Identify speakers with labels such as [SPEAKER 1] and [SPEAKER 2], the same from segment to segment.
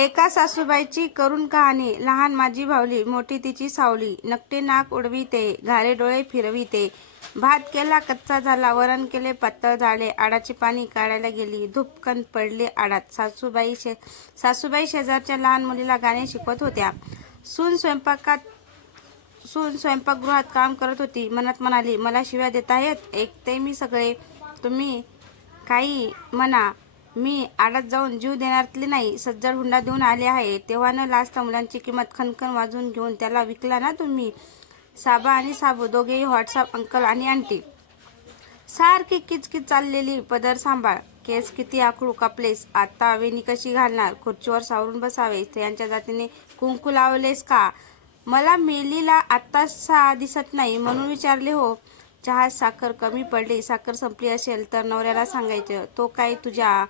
[SPEAKER 1] एका सासूबाईची करून कहाणी लहान माझी भावली मोठी तिची सावली नकटे नाक उडविते घारे डोळे फिरविते. भात केला कच्चा झाला वरण केले पातळ झाले आडाची पाणी काढायला गेली धुपकन पडले आडात. सासूबाई शे सासूबाई शेजारच्या लहान मुलीला गाणे शिकवत होत्या. सून स्वयंपाकात सून स्वयंपाकगृहात काम करत होती. मनात म्हणाली मला शिव्या देत आहेत ऐकते मी सगळे. तुम्ही काही म्हणा मी आडात जाऊन जीव देणारले नाही. सज्जड हुंडा देऊन आले आहे. तेव्हा न लाजता मुलांची किंमत खनखन वाजवून घेऊन त्याला विकला ना तुम्ही? साबा आणि साबू दोघेही व्हॉट्सअप अंकल आणि आंटी. सारखी किचकिच चाललेली पदर सांभाळ. केस किती आखडू कापलेस? आता वेणी कशी घालणार? खुर्चीवर सावरून बसावे स्त्रियांच्या जातीने कुंकू लावलेस का? मला मेलीला आत्तासा दिसत नाही म्हणून विचारले हो चहा साखर कमी पडली. साखर संपली असेल तर नवऱ्याला सांगायचं. तो काय तुझ्या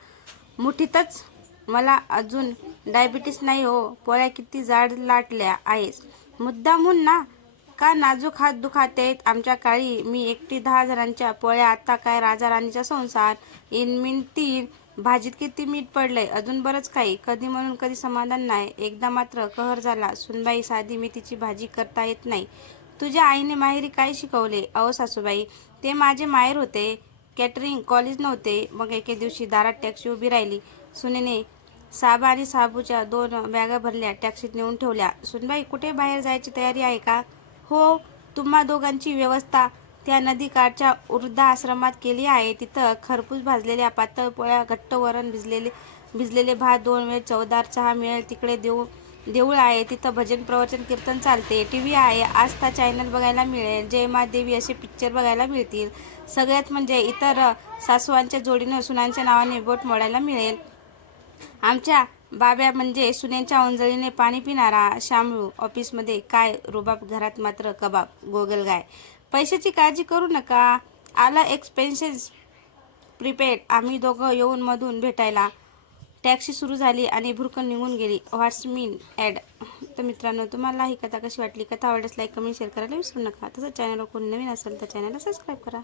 [SPEAKER 1] मुठीतच. मला अजून डायबिटीस नाही हो पोळ्या किती जाड लाटल्या आहेस मुद्दामून ना का नाजूक हात दुखात आहेत? आमच्या काळी मी एकटी दहा जणांच्या पोळ्या आता काय राजा राणीचा संसार इनमिन तीन भाजीत किती मीठ पडलंय अजून बरंच काही. कधी म्हणून कधी समाधान नाही. एकदा मात्र कहर झाला सुनबाई साधी मेथीची भाजी करता येत नाही. तुझ्या आईने माहेरी काय शिकवले? अहो सासूबाई ते माझे माहेर होते. कॅटरिंग कॉलेज नव्हते. मग एके दिवशी दारात टॅक्सी उभी राहिली. सुनेने साबा आणि साबूच्या दोन बॅगा भरल्या टॅक्सीत नेऊन ठेवल्या. सुनबाई कुठे बाहेर जायची तयारी आहे का? हो तुम्हा दोघांची व्यवस्था. त्या नदीकाठच्या वृद्धाश्रमात केली आहे. तिथं खरपूस भाजलेल्या पातळ पोळ्या घट्ट वरण भिजलेले भिजलेले भात दोन वेळ चवदार चहा मिळेल तिकडे देऊ देऊळ आहे तिथं भजन प्रवचन कीर्तन चालते. टी व्ही आहे आस्था चॅनल बघायला मिळेल. जय महादेवी असे पिक्चर बघायला मिळतील. सगळ्यात म्हणजे इतर सासवांच्या जोडीनं सुनांच्या नावाने बोट मोडायला मिळेल. आमच्या बाब्या म्हणजे सुनेच्या ओंजळीने पाणी पिणारा शामळू ऑफिसमध्ये काय रुबाब घरात मात्र कबाब गोगल गाय. पैशाची काळजी करू नका. आलं एक्सपेन्सेस प्रिपेड आम्ही दोघं येऊन मधून भेटायला. टॅक्सी सुरू झाली आणि भुरकन निघून गेली. व्हॉट्स मीन ॲड तर मित्रांनो तुम्हाला ही कथा कशी वाटली? कथा आवडल्यास लाईक कमेंट शेअर करायला विसरू नका. तसंच चॅनलवर कोणी नवीन असेल तर चॅनलला सबस्क्राईब करा.